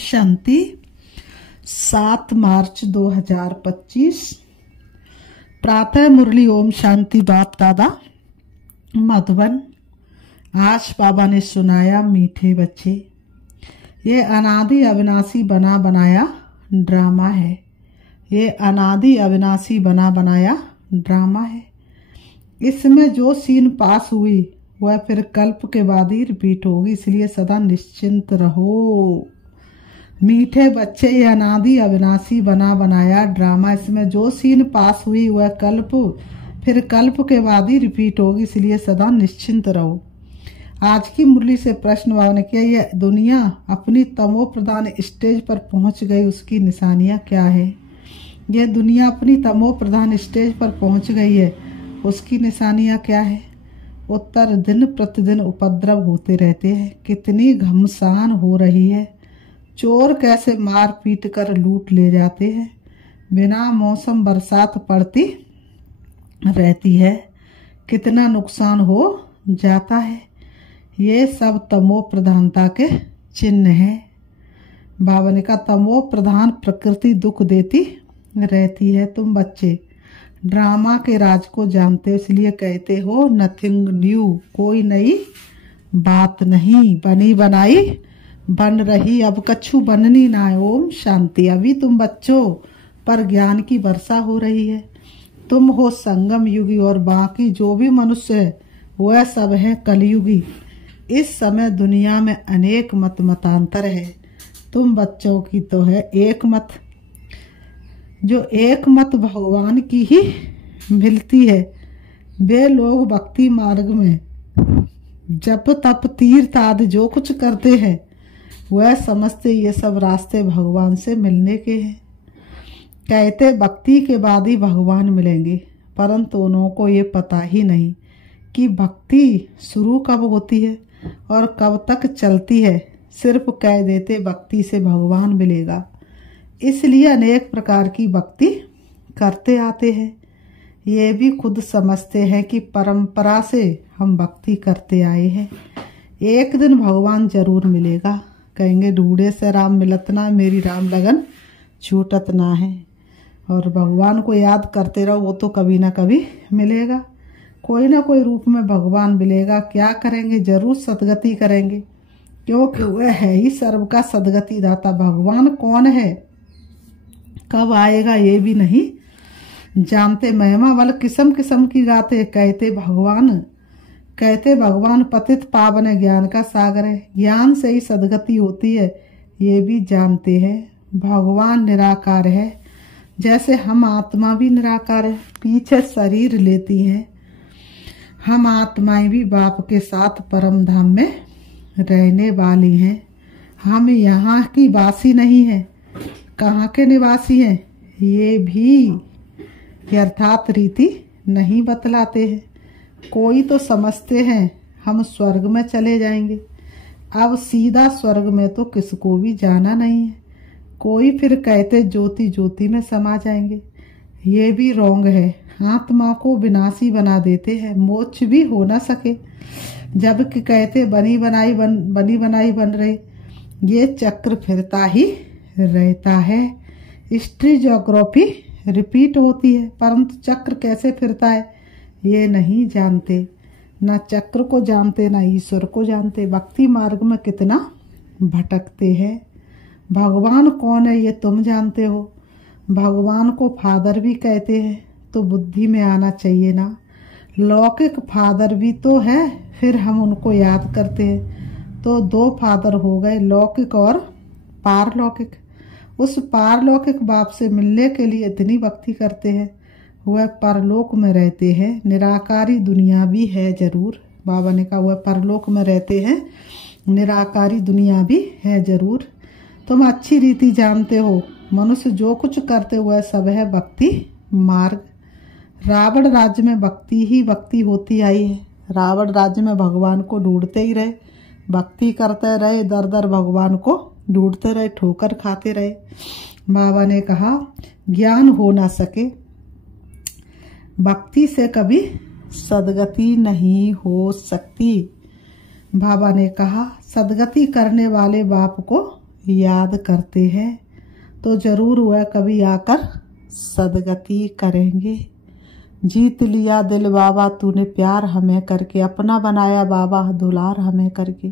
शांति। 7 मार्च 2025 प्रातः मुरली। ओम शांति। बाप दादा मधुबन। आज बाबा ने सुनाया मीठे बच्चे, ये अनादि अविनाशी बना बनाया ड्रामा है। ये अनादि अविनाशी बना बनाया ड्रामा है। इसमें जो सीन पास हुई वह फिर कल्प के बाद ही रिपीट होगी, इसलिए सदा निश्चिंत रहो। मीठे बच्चे, ये अनादि अविनाशी बना बनाया ड्रामा, इसमें जो सीन पास हुई वह फिर कल्प के बाद ही रिपीट होगी, इसलिए सदा निश्चिंत रहो। आज की मुरली से प्रश्न भाव ने किया, यह दुनिया अपनी तमो प्रधान स्टेज पर पहुंच गई, उसकी निशानियां क्या है? यह दुनिया अपनी तमो प्रधान स्टेज पर पहुंच गई है, उसकी निशानियां क्या है? उत्तर, दिन प्रतिदिन उपद्रव होते रहते हैं। कितनी घमसान हो रही है। चोर कैसे मार पीट कर लूट ले जाते हैं। बिना मौसम बरसात पड़ती रहती है, कितना नुकसान हो जाता है। ये सब तमो प्रधानता के चिन्ह हैं। बाबा ने कहा, तमो प्रधान प्रकृति दुख देती रहती है। तुम बच्चे ड्रामा के राज को जानते हो, इसलिए कहते हो नथिंग न्यू, कोई नई बात नहीं। बनी बनाई बन रही, अब कछु बननी ना है। ओम शांति। अभी तुम बच्चों पर ज्ञान की वर्षा हो रही है। तुम हो संगम युगी और बाकी जो भी मनुष्य है वह सब है कलयुगी। इस समय दुनिया में अनेक मतांतर है। तुम बच्चों की तो है एक मत, जो एक मत भगवान की ही मिलती है। वे लोग भक्ति मार्ग में जप तप तीर्थ आदि जो कुछ करते हैं वह समझते ये सब रास्ते भगवान से मिलने के हैं। कहते भक्ति के बाद ही भगवान मिलेंगे, परंतु उनको ये पता ही नहीं कि भक्ति शुरू कब होती है और कब तक चलती है। सिर्फ कह देते भक्ति से भगवान मिलेगा, इसलिए अनेक प्रकार की भक्ति करते आते हैं। ये भी खुद समझते हैं कि परंपरा से हम भक्ति करते आए हैं। एक दिन भगवान जरूर मिलेगा। कहेंगे ढूंढे से राम मिलत ना, मेरी राम लगन छूटत ना है। और भगवान को याद करते रहो, वो तो कभी ना कभी मिलेगा। कोई ना कोई रूप में भगवान मिलेगा। क्या करेंगे? जरूर सदगति करेंगे, क्योंकि वह है ही सर्व का सदगति दाता। भगवान कौन है, कब आएगा ये भी नहीं जानते। महिमा बल किस्म किस्म की गाते। कहते भगवान पतित पावन ज्ञान का सागर है। ज्ञान से ही सदगति होती है, ये भी जानते हैं। भगवान निराकार है, जैसे हम आत्मा भी निराकार है, पीछे शरीर लेती हैं। हम आत्माएं भी बाप के साथ परम धाम में रहने वाली हैं। हम यहाँ की वासी नहीं हैं। कहाँ के निवासी हैं ये भी यथार्थ रीति नहीं बतलाते हैं। कोई तो समझते हैं हम स्वर्ग में चले जाएंगे। अब सीधा स्वर्ग में तो किसको भी जाना नहीं है। कोई फिर कहते ज्योति ज्योति में समा जाएंगे। ये भी रोंग है। आत्मा को विनाशी बना देते हैं, मोक्ष भी हो ना सके। जबकि कहते बनी बनाई बन रहे। ये चक्र फिरता ही रहता है। हिस्ट्री ज्योग्राफी रिपीट होती है, परंतु चक्र कैसे फिरता है ये नहीं जानते। ना चक्र को जानते, ना ईश्वर को जानते। भक्ति मार्ग में कितना भटकते हैं। भगवान कौन है ये तुम जानते हो। भगवान को फादर भी कहते हैं, तो बुद्धि में आना चाहिए ना। लौकिक फादर भी तो है, फिर हम उनको याद करते हैं। तो 2 फादर हो गए, लौकिक और पारलौकिक। उस पारलौकिक बाप से मिलने के लिए इतनी भक्ति करते हैं। वह परलोक में रहते हैं। निराकारी दुनिया भी है जरूर। बाबा ने कहा वह परलोक में रहते हैं, निराकारी दुनिया भी है जरूर। तुम अच्छी रीति जानते हो, मनुष्य जो कुछ करते हुए सब है भक्ति मार्ग। रावण राज्य में भक्ति ही भक्ति होती आई है। रावण राज्य में भगवान को ढूंढते ही रहे, भक्ति करते रहे, दर दर भगवान को ढूंढते रहे, ठोकर खाते रहे। बाबा ने कहा ज्ञान हो ना सके, भक्ति से कभी सदगति नहीं हो सकती। बाबा ने कहा सदगति करने वाले बाप को याद करते हैं तो जरूर वह कभी आकर सदगति करेंगे। जीत लिया दिल बाबा तूने प्यार हमें करके, अपना बनाया बाबा दुलार हमें करके।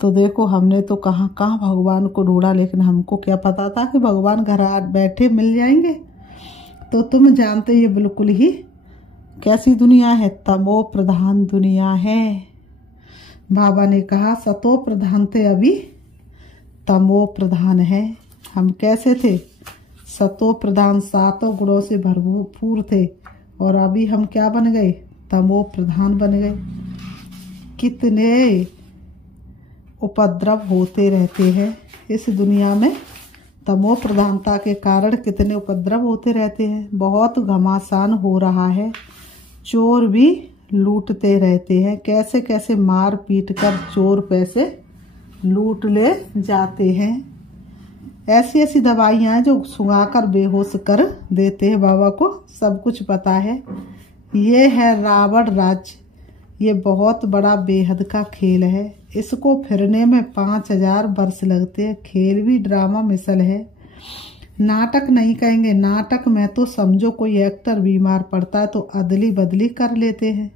तो देखो हमने तो कहाँ कहाँ भगवान को ढूंढा, लेकिन हमको क्या पता था कि भगवान घर बैठे मिल जाएंगे। तो तुम जानते ये बिल्कुल ही कैसी दुनिया है, तमो प्रधान दुनिया है। बाबा ने कहा सतो प्रधान थे, अभी तमो प्रधान है। हम कैसे थे? सतो प्रधान, सातों गुणों से भरपूर थे, और अभी हम क्या बन गए? तमो प्रधान बन गए। कितने उपद्रव होते रहते हैं इस दुनिया में, तमो प्रधानता के कारण कितने उपद्रव होते रहते हैं। बहुत घमासान हो रहा है, चोर भी लूटते रहते हैं, कैसे कैसे मार पीट कर चोर पैसे लूट ले जाते हैं। ऐसी ऐसी दवाइयाँ हैं जो सुंघाकर बेहोश कर देते हैं। बाबा को सब कुछ पता है। ये है रावण राज्य, ये बहुत बड़ा बेहद का खेल है। इसको फिरने में 5000 वर्ष लगते हैं। खेल भी ड्रामा मिसल है, नाटक नहीं कहेंगे। नाटक में तो समझो कोई एक्टर बीमार पड़ता है तो अदली बदली कर लेते हैं,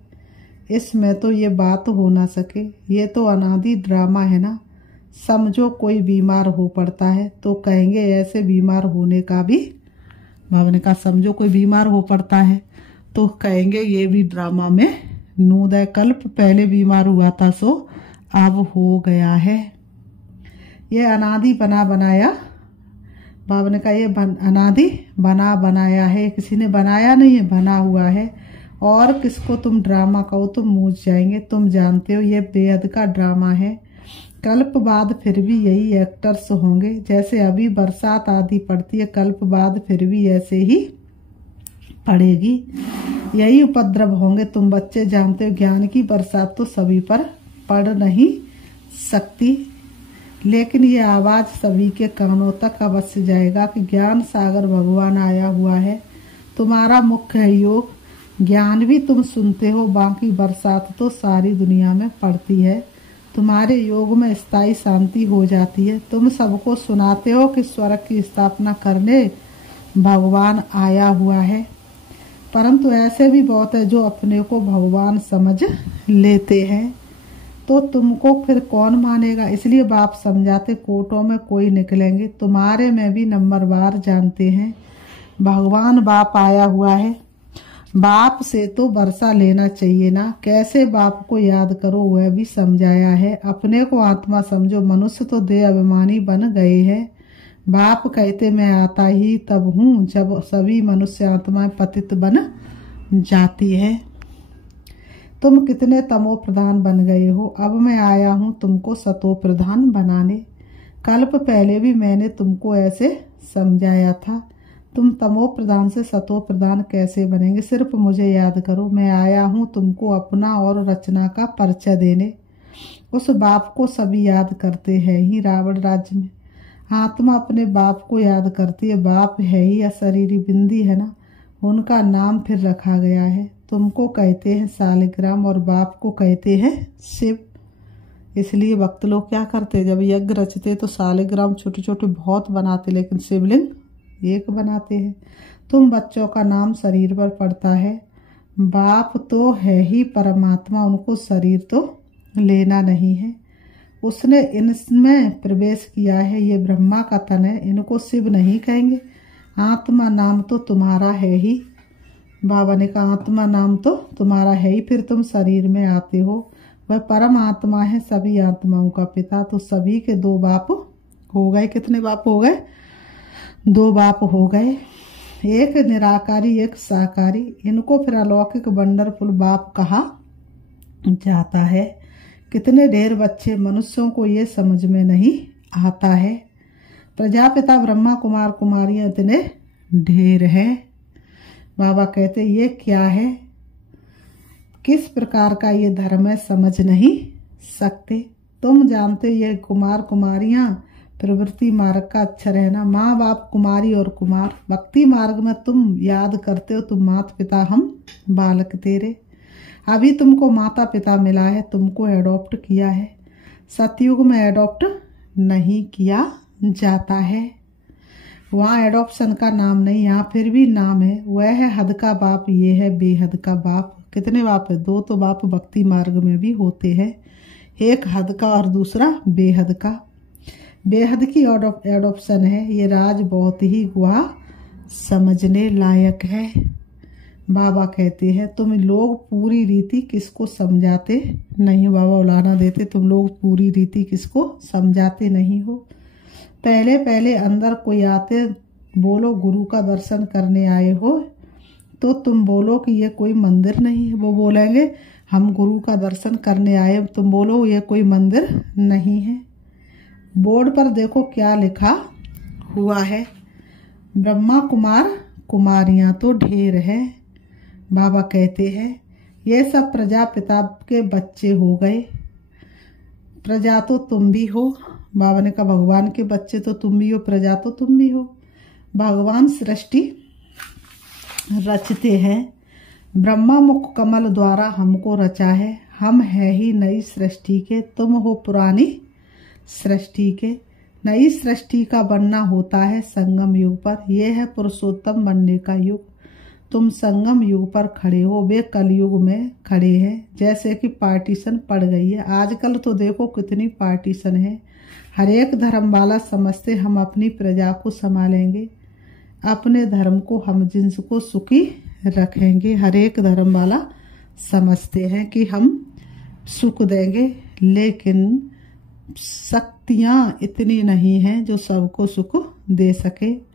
इसमें तो ये बात हो ना सके। ये तो अनादि ड्रामा है ना। समझो कोई बीमार हो पड़ता है तो कहेंगे ऐसे बीमार होने का भी, बाबा ने कहा समझो कोई बीमार हो पड़ता है तो कहेंगे ये भी ड्रामा में नूदय कल्प पहले बीमार हुआ था सो अब हो गया है। ये अनादि बना बनाया, बाबा ने कहा ये अनादि बना बनाया है, किसी ने बनाया नहीं है, बना हुआ है। और किसको तुम ड्रामा कहो तो मूझ जाएंगे। तुम जानते हो ये बेहद का ड्रामा है। कल्प बाद फिर भी यही एक्टर्स होंगे। जैसे अभी बरसात आदि पड़ती है, कल्प बाद फिर भी ऐसे ही पड़ेगी, यही उपद्रव होंगे। तुम बच्चे जानते हो ज्ञान की बरसात तो सभी पर पड़ नहीं सकती, लेकिन ये आवाज सभी के कानों तक अवश्य जाएगा कि ज्ञान सागर भगवान आया हुआ है। तुम्हारा मुख्य है योग, ज्ञान भी तुम सुनते हो, बाकी बरसात तो सारी दुनिया में पड़ती है। तुम्हारे योग में स्थायी शांति हो जाती है। तुम सबको सुनाते हो कि स्वर्ग की स्थापना करने भगवान आया हुआ है, परंतु ऐसे भी बहुत है जो अपने को भगवान समझ लेते हैं, तो तुमको फिर कौन मानेगा। इसलिए बाप समझाते कोटों में कोई निकलेंगे, तुम्हारे में भी नंबरवार जानते हैं भगवान बाप आया हुआ है। बाप से तो वर्षा लेना चाहिए ना, कैसे बाप को याद करो वह भी समझाया है। अपने को आत्मा समझो, मनुष्य तो देह अभिमानी बन गए हैं। बाप कहते मैं आता ही तब हूँ जब सभी मनुष्य आत्माएं पतित बन जाती है। तुम कितने तमो प्रधान बन गए हो, अब मैं आया हूँ तुमको सतो प्रधान बनाने। कल्प पहले भी मैंने तुमको ऐसे समझाया था। तुम तमो प्रधान से सतो प्रधान कैसे बनेंगे, सिर्फ मुझे याद करो। मैं आया हूँ तुमको अपना और रचना का परिचय देने। उस बाप को सभी याद करते हैं ही रावण राज्य में। आत्मा अपने बाप को याद करती है। बाप है ही अशरीरी बिंदी है ना, उनका नाम फिर रखा गया है। तुमको कहते हैं शालिग्राम और बाप को कहते हैं शिव। इसलिए भक्त लोग क्या करते, जब यज्ञ रचते तो शालिग्राम छोटे छोटे बहुत बनाते, लेकिन शिवलिंग एक बनाते हैं। तुम बच्चों का नाम शरीर पर पड़ता है। बाप तो है ही परमात्मा, उनको शरीर तो लेना नहीं है। उसने इनमें प्रवेश किया है, ये ब्रह्मा का तन है, इनको शिव नहीं कहेंगे। आत्मा नाम तो तुम्हारा है ही। बाबा ने कहा आत्मा नाम तो तुम्हारा है ही, फिर तुम शरीर में आते हो। वह परम आत्मा है, सभी आत्माओं का पिता। तो सभी के दो बाप हो गए। कितने बाप हो गए? दो बाप हो गए, एक निराकारी एक साकारी। इनको फिर अलौकिक वंडरफुल बाप कहा जाता है। कितने ढेर बच्चे मनुष्यों को ये समझ में नहीं आता है। प्रजापिता ब्रह्मा कुमार कुमारियां इतने ढेर हैं। बाबा कहते ये क्या है, किस प्रकार का ये धर्म है, समझ नहीं सकते। तुम जानते ये कुमार कुमारियां प्रवृत्ति मार्ग का अक्षर है ना। माँ बाप कुमारी और कुमार। भक्ति मार्ग में तुम याद करते हो, तुम माता पिता हम बालक तेरे। अभी तुमको माता पिता मिला है, तुमको एडॉप्ट किया है। सतयुग में एडॉप्ट नहीं किया जाता है। वहाँ एडॉप्शन का नाम नहीं, यहाँ फिर भी नाम है। वह है हद का बाप, ये है बेहद का बाप। कितने बाप है? दो तो बाप भक्ति मार्ग में भी होते हैं, एक हद का और दूसरा बेहद का। बेहद की एडॉप्शन है। ये राज बहुत ही गुहा समझने लायक है। बाबा कहते हैं तुम लोग पूरी रीति किसको समझाते नहीं। बाबा उलाना देते तुम लोग पूरी रीति किसको समझाते नहीं हो। पहले पहले अंदर कोई आते बोलो गुरु का दर्शन करने आए हो, तो तुम बोलो कि ये कोई मंदिर नहीं है। वो बोलेंगे हम गुरु का दर्शन करने आए, तुम बोलो ये कोई मंदिर नहीं है। बोर्ड पर देखो क्या लिखा हुआ है, ब्रह्मा कुमार कुमारियां तो ढेर है। बाबा कहते हैं ये सब प्रजापिता के बच्चे हो गए। प्रजा तो तुम भी हो। बाबा ने कहा भगवान के बच्चे तो तुम भी हो, प्रजा तो तुम भी हो। भगवान सृष्टि रचते हैं, ब्रह्मा मुख कमल द्वारा हमको रचा है। हम है ही नई सृष्टि के, तुम हो पुरानी सृष्टि के। नई सृष्टि का बनना होता है संगम युग पर। यह है पुरुषोत्तम बनने का युग। तुम संगम युग पर खड़े हो, वे कलयुग में खड़े हैं। जैसे कि पार्टीशन पड़ गई है आजकल, तो देखो कितनी पार्टीशन है। हर एक धर्म वाला समझते हम अपनी प्रजा को संभालेंगे, अपने धर्म को हम जिन्स को सुखी रखेंगे। हर एक धर्म वाला समझते हैं कि हम सुख देंगे, लेकिन शक्तियाँ इतनी नहीं हैं जो सबको सुख दे सके।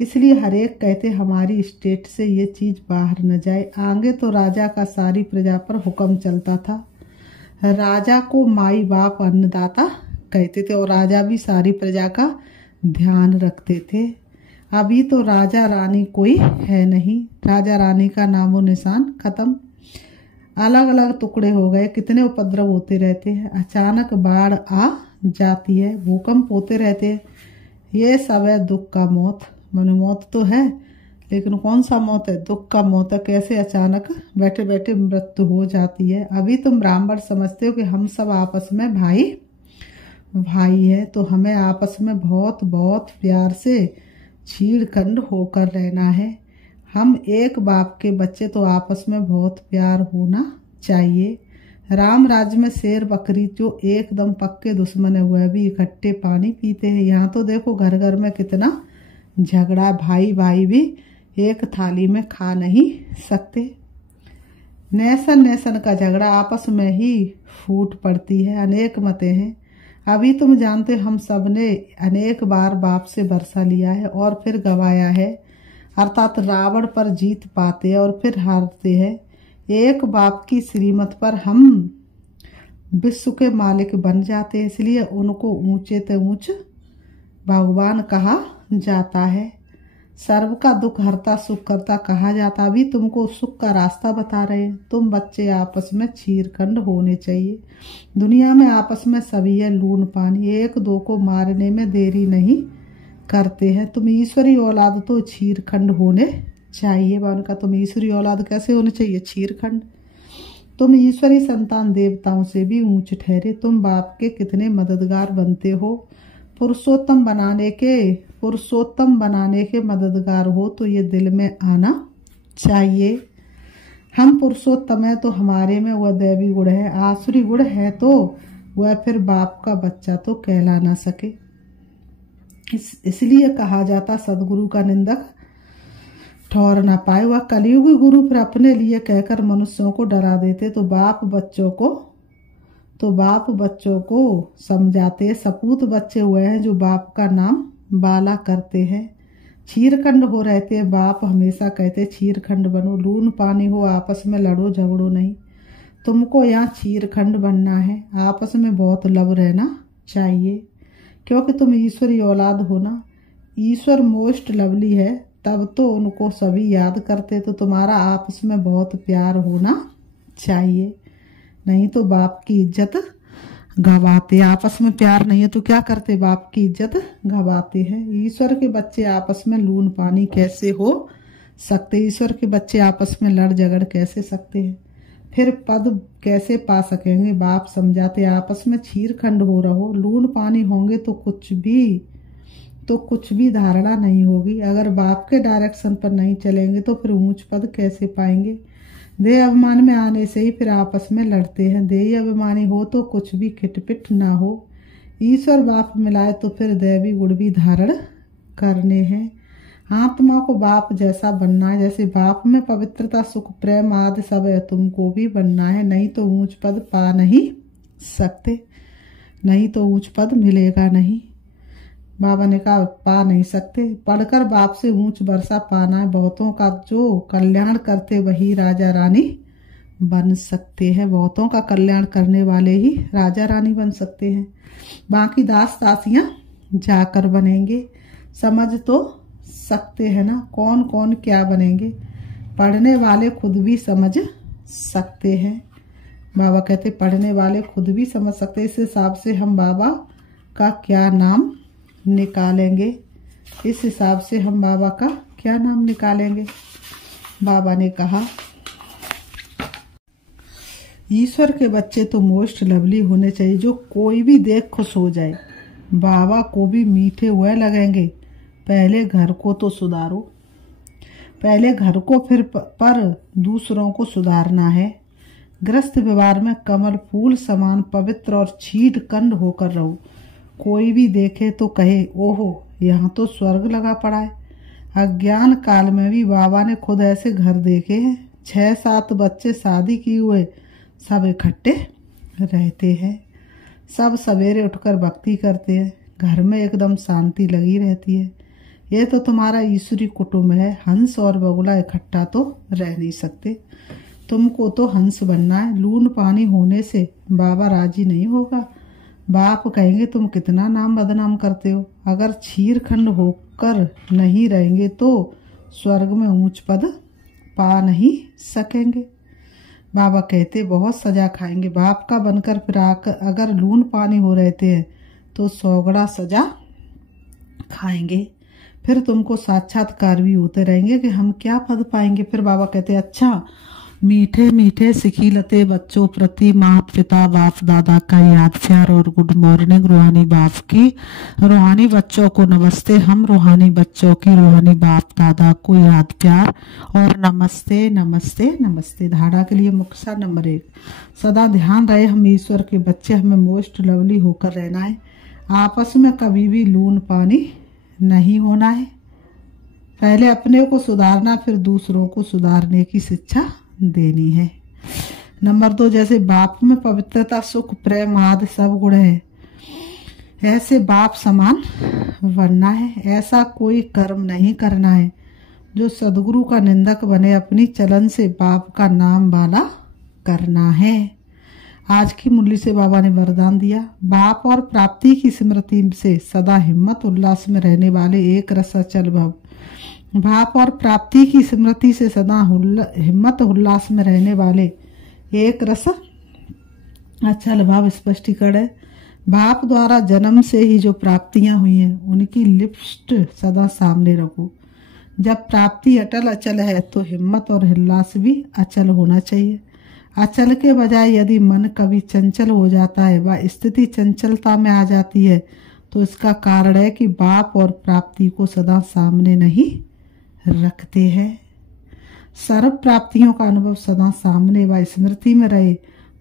इसलिए हर एक कहते हमारी स्टेट से ये चीज़ बाहर न जाए। आगे तो राजा का सारी प्रजा पर हुक्म चलता था। राजा को माई बाप अन्नदाता कहते थे और राजा भी सारी प्रजा का ध्यान रखते थे। अभी तो राजा रानी कोई है नहीं, राजा रानी का नामो निशान खत्म। अलग अलग टुकड़े हो गए, कितने उपद्रव होते रहते हैं। अचानक बाढ़ आ जाती है, भूकंप होते रहते हैं। ये सब है दुख का मौत। माने मौत तो है, लेकिन कौन सा मौत है? दुख का मौत है। कैसे अचानक बैठे बैठे मृत्यु हो जाती है। अभी तुम ब्राह्मण समझते हो कि हम सब आपस में भाई भाई है, तो हमें आपस में बहुत बहुत प्यार से छीड़खंड होकर रहना है। हम एक बाप के बच्चे, तो आपस में बहुत प्यार होना चाहिए। राम राज्य में शेर बकरी जो एकदम पक्के दुश्मन है, वह भी इकट्ठे पानी पीते हैं। यहाँ तो देखो घर घर में कितना झगड़ा, भाई भाई भी एक थाली में खा नहीं सकते। नेशन नेशन का झगड़ा आपस में ही फूट पड़ती है। अनेक मतें हैं। अभी तुम जानते हम सब ने अनेक बार बाप से भरोसा लिया है और फिर गवाया है, अर्थात रावण पर जीत पाते हैं और फिर हारते हैं। एक बाप की श्रीमत पर हम विश्व के मालिक बन जाते हैं, इसलिए उनको ऊंचे ते ऊंच भगवान कहा जाता है। सर्व का दुख हरता सुख करता कहा जाता। अभी तुमको सुख का रास्ता बता रहे हैं। तुम बच्चे आपस में छीरखंड होने चाहिए। दुनिया में आपस में सभी है लून पानी, एक दो को मारने में देरी नहीं करते हैं। तुम ईश्वरी औलाद तो छीरखंड होने चाहिए। बान का तुम ईश्वरी औलाद कैसे होने चाहिए? छीरखंड। तुम ईश्वरी संतान देवताओं से भी ऊंच ठहरे। तुम बाप के कितने मददगार बनते हो। पुरुषोत्तम बनाने के मददगार हो, तो ये दिल में आना चाहिए। हम पुरुषोत्तम है तो हमारे में वह दैवी गुण है, आसुरी गुण है तो वह फिर बाप का बच्चा तो कहला ना सके। इसलिए कहा जाता सदगुरु का निंदक ठौर ना पाए। वह कलयुगी गुरु फिर अपने लिए कहकर मनुष्यों को डरा देते, तो बाप बच्चों को समझाते। सपूत बच्चे हुए हैं जो बाप का नाम बाला करते हैं। छीरखंड हो रहते हैं। बाप हमेशा कहते छीरखंड बनो, लून पानी हो, आपस में लड़ो झगड़ो नहीं। तुमको यहाँ छीरखंड बनना है, आपस में बहुत लव रहना चाहिए, क्योंकि तुम ईश्वरी औलाद हो ना। ईश्वर मोस्ट लवली है, तब तो उनको सभी याद करते। तो तुम्हारा आपस में बहुत प्यार होना चाहिए, नहीं तो बाप की इज्जत गवाते। आपस में प्यार नहीं है तो क्या करते? बाप की इज्जत गवाते हैं। ईश्वर के बच्चे आपस में लून पानी कैसे हो सकते? ईश्वर के बच्चे आपस में लड़ झगड़ कैसे सकते हैं? फिर पद कैसे पा सकेंगे? बाप समझाते आपस में छीरखंड हो रहो, लून पानी होंगे तो कुछ भी तो कुछ भी धारणा नहीं होगी। अगर बाप के डायरेक्शन पर नहीं चलेंगे तो फिर ऊंच पद कैसे पाएंगे। देह अभिमान में आने से ही फिर आपस में लड़ते हैं। देह अभिमानी हो तो कुछ भी खिटपिट ना हो। ईश्वर बाप मिलाए तो फिर दैवी गुण भी धारण करने हैं। आत्मा को बाप जैसा बनना है। जैसे बाप में पवित्रता, सुख, प्रेम आदि सब है, तुमको भी बनना है। नहीं तो ऊंच पद पा नहीं सकते, नहीं तो ऊंच पद मिलेगा नहीं। बाबा ने कहा पा नहीं सकते। पढ़कर बाप से ऊंच वर्षा पाना है। बहुतों का जो कल्याण करते वही राजा रानी बन सकते हैं। बहुतों का कल्याण करने वाले ही राजा रानी बन सकते हैं। बाकी दास दासियां जाकर बनेंगे। समझ तो सकते हैं ना कौन कौन क्या बनेंगे। पढ़ने वाले खुद भी समझ सकते हैं। बाबा कहते पढ़ने वाले खुद भी समझ सकते। इस हिसाब से हम बाबा का क्या नाम निकालेंगे। इस हिसाब से हम बाबा का क्या नाम निकालेंगे। बाबा ने कहा ईश्वर के बच्चे तो मोस्ट लवली होने चाहिए, जो कोई भी देख खुश हो जाए। बाबा को भी मीठे हुए लगेंगे। पहले घर को तो सुधारो, पहले घर को, फिर पर दूसरों को सुधारना है। गृहस्थ व्यवहार में कमल फूल समान पवित्र और छीट कंड होकर रहो। कोई भी देखे तो कहे ओहो यहाँ तो स्वर्ग लगा पड़ा है। अज्ञान काल में भी बाबा ने खुद ऐसे घर देखे हैं। 6-7 बच्चे शादी किए हुए सब इकट्ठे रहते हैं। सब सवेरे उठकर भक्ति करते हैं। घर में एकदम शांति लगी रहती है। ये तो तुम्हारा ईश्वरी कुटुंब है। हंस और बगुला इकट्ठा तो रह नहीं सकते। तुमको तो हंस बनना है। लून पानी होने से बाबा राजी नहीं होगा। बाप कहेंगे तुम कितना नाम बदनाम करते हो। अगर छीर खंड होकर नहीं रहेंगे तो स्वर्ग में ऊंच पद पा नहीं सकेंगे। बाबा कहते बहुत सजा खाएंगे। बाप का बनकर फिर आकर अगर लून पानी हो रहते हैं तो 100 गुना सजा खाएंगे। फिर तुमको साक्षात्कार भी होते रहेंगे कि हम क्या पद पाएंगे। फिर बाबा कहते अच्छा मीठे मीठे सिखिलते बच्चों प्रति माता पिता बाप दादा का याद प्यार और गुड मॉर्निंग। रूहानी बाप की रूहानी बच्चों को नमस्ते। हम रूहानी बच्चों की रूहानी बाप दादा को याद प्यार और नमस्ते नमस्ते नमस्ते। धारणा के लिए मुख्य नंबर 1 सदा ध्यान रहे हम ईश्वर के बच्चे। हमें मोस्ट लवली होकर रहना है। आपस में कभी भी लून पानी नहीं होना है। पहले अपने को सुधारना, फिर दूसरों को सुधारने की शिक्षा देनी है। नंबर 2 जैसे बाप में पवित्रता, सुख, प्रेम आदि सब गुण है, ऐसे बाप समान बनना है। ऐसा कोई कर्म नहीं करना है जो सदगुरु का निंदक बने। अपनी चलन से बाप का नाम वाला करना है। आज की मुरली से बाबा ने वरदान दिया। बाप और प्राप्ति की स्मृति से सदा हिम्मत उल्लास में रहने वाले एक रस अचल भव। भाप और प्राप्ति की स्मृति से सदा हिम्मत उल्लास में रहने वाले एक रस अचल भाव स्पष्टीकरण है। भाप द्वारा जन्म से ही जो प्राप्तियां हुई हैं उनकी लिस्ट सदा सामने रखो। जब प्राप्ति अटल अचल है तो हिम्मत और उल्लास भी अचल होना चाहिए। अचल के बजाय यदि मन कभी चंचल हो जाता है, वह स्थिति चंचलता में आ जाती है, तो इसका कारण है कि बाप और प्राप्ति को सदा सामने नहीं रखते हैं। सर्व प्राप्तियों का अनुभव सदा सामने व स्मृति में रहे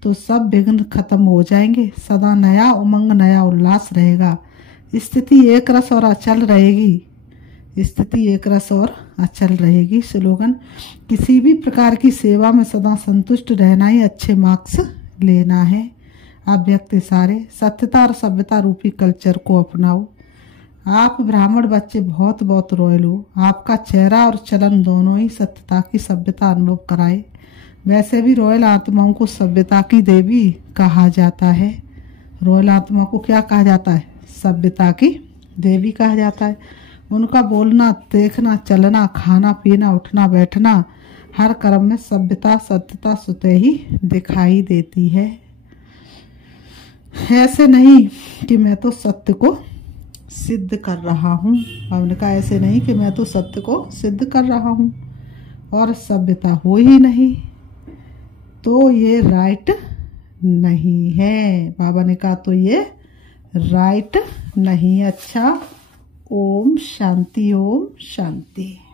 तो सब विघ्न खत्म हो जाएंगे। सदा नया उमंग, नया उल्लास रहेगा। स्थिति एक रस और अचल रहेगी। स्थिति एक रस और अचल रहेगी। स्लोगन किसी भी प्रकार की सेवा में सदा संतुष्ट रहना ही अच्छे मार्क्स लेना है। अव्यक्त सारे सत्यता और सभ्यता रूपी कल्चर को अपनाओ। आप ब्राह्मण बच्चे बहुत बहुत रॉयल हो। आपका चेहरा और चलन दोनों ही सत्यता की सभ्यता अनुभव कराए। वैसे भी रॉयल आत्माओं को सभ्यता की देवी कहा जाता है। रॉयल आत्मा को क्या कहा जाता है? सभ्यता की देवी कहा जाता है। उनका बोलना, देखना, चलना, खाना पीना, उठना बैठना, हर कर्म में सभ्यता, सत्यता स्वतः ही दिखाई देती है। ऐसे नहीं कि मैं तो सत्य को सिद्ध कर रहा हूँ। हमने कहा ऐसे नहीं कि मैं तो सत्य को सिद्ध कर रहा हूँ और सभ्यता हो ही नहीं, तो ये राइट नहीं है। बाबा ने कहा तो ये राइट नहीं। अच्छा ओम शांति ओम शांति।